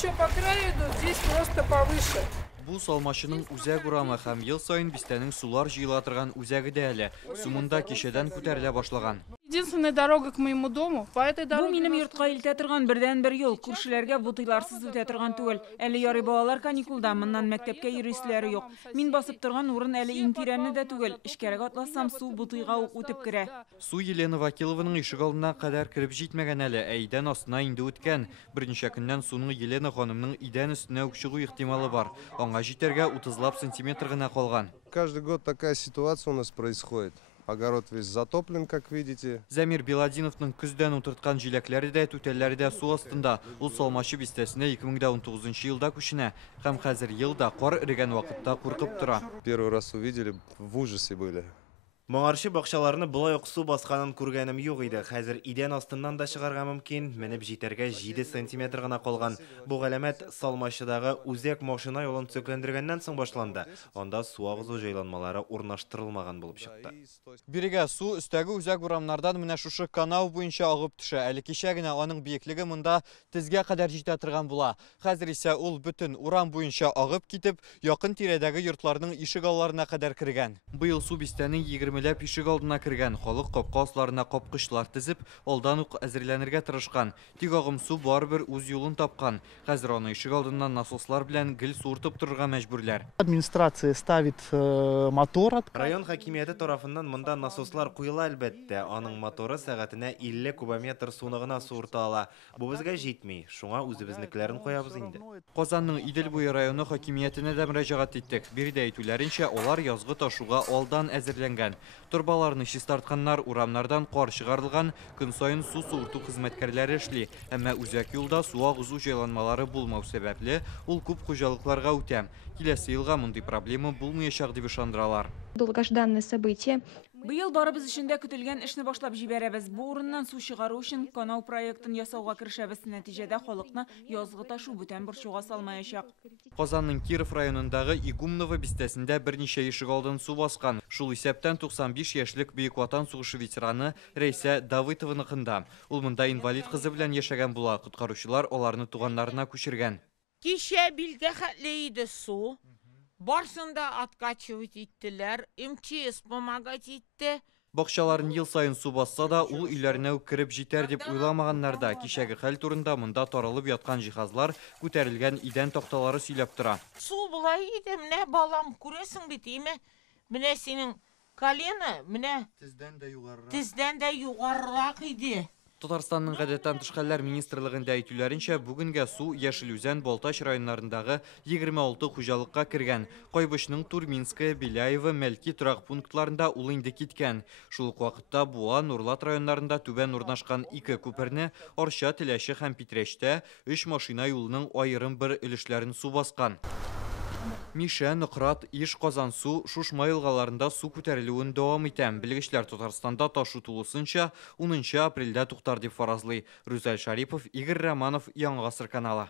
еще по краю идут, здесь просто повыше. Бу салмашының үзәк урамы һәм ел сайын бистәнең сулар җыела торган үзәге дә әле. Сумында кичәдән күтәрелә башлаган. Единственная дорога к моему дому, по этой Бу дороге... минем йортка илтә торган бердән-бер юл. Күршеләргә бу тыйларсыз үтә торган түгел. Әле ярый балалар каникулда, моннан мәктәпкә йөрисләре юк. Мин басып торган урын әле иң тирәне дә түгел. Эшкәрәк атласам, су бу тыйга ук үтеп керә. Су Елена Вакилованың ишек алдына кадәр кирип җитмәгән әле, идән астына инде үткән. Берничә көннән суның Елена ханымның идән өстенә үк чыгу ихтималы бар. Аңа җитәргә 30 сантиметр гына калган. Каждый год такая ситуация у нас происходит. Огород весь затоплен, как видите. Замир Биладиновның күздән утырткан җиләкләре дә, түтәлләре дә су астында. Ул Салмачы бистәсенә 2019 елда күченә. Һәм хәзер елда кар эрегән вакытта куркып тора. Первый раз увидели, в ужасе были. Моңарчы бакчаларны булай ук су басканын күргәнем юк иде. Хәзер идән астыннан да чыгарга мөмкин. Менеп җитәргә 7 сантиметр гына калган. Бу галәмәт Салмачыдагы үзәк машина юлын төзекләндергәннән соң башланды. Анда су агызу җайланмалары урнаштырылмаган булып чыкты. Бирегә су өстәге үзәк урамнардан менә шушы канал буенча агып төшә. Әле кичә генә аның бияклеге монда тезгә кадәр җитә торган була. Хәзер исә ул бөтен урам буенча агып китеп, якын тирәдәге йортларның ишек алларына кадәр кергән. Быел су бистәнең 20ләп ишек алдына кергән. Халык капка асларына капкычлар тезеп, алдан ук әзерләнергә тырышкан. Тик агым су барыбер үз юлын тапкан. Хәзер аны ишек алдыннан насослар белән гел суыртып торырга мәҗбүрләр. Администрация ставит мотор. Район хакимияте тарафыннан монда насослар куела әлбәттә. Аның моторы сәгатенә 50 кубометр суны гына суырта ала. Бу безгә җитми. Шуңа үзебезнекеләрен куябыз инде. Казанның Идел буе районы хакимиятенә дә мөрәҗәгать иттек. Биредә әйтүләренчә, алар язгы ташуга алдан әзерләнгән. Турбаларны чистартканнар, урамнардан кар чыгарылган, көн сайын су суырту хезмәткәрләре эшли. Әмма үзәк юлда су агызу җайланмалары булмау сәбәпле, ул күп хуҗалыкларга үтә. Киләсе елга мондый проблема булмаячак дип ышандыралар. Долгожданное событие. Быел барыбыз эшендә көтелгән эшне башлап җибәрәбез. Бу урыннан су чыгару өчен канал проектын ясауга керешәбез. Нәтиҗәдә халыкны язгы ташу бүтән борчуга салмаячак. Казанның Киров районындагы Игумново бистәсендә берничә ишек алдын су баскан. Шул исәптән 95 яшьлек Бөек Ватан сугышы ветераны Рәйсә Давытованыкында. Ул монда инвалид кызы белән яшәгән була. Коткаручылар аларны туганнарына күчергән. Кичә билгә хәтле иде су. Барсында откачивать иттеләр, МЧС помогать итте. Бакчаларын ел сайын су басса да, ул өйләренә үк кирип җитәр дип уйламаганнар да. Кичәге хәл турында монда таралып яткан җиһазлар, күтәрелгән идән такталары сөйләп тора. Су булай иде, менә балам, күрәсең бит, име? Менә синең колено, менә тездән дә югарырак иде. Татарстанның гадәттән тыш хәлләр министрлыгында әйтүләренчә, бүгенгә су Яшелүзән, Балтач районнарындагы 26 хуҗалыкка кергән. Кайбышның Турминская, Беляева, Мәлки торак пунктларында ул инде киткән. Шул ук вакытта Буа, Нурлат районнарында түбән урнашкан 2 күперне, Арча, Теләче һәм Питрәчтә 3 машина юлының аерым бер өлешләрен су баскан. Миша, Ныкрат, Иш, Казансу, Шушма елгаларында су күтәрелүен дәвам итә. Белгечләр Татарстанда ташу тулысынча 10 апрельдә туктар дип фаразлый. Рүзәл Шарипов, Игорь Романов, Яңа Гасыр каналы.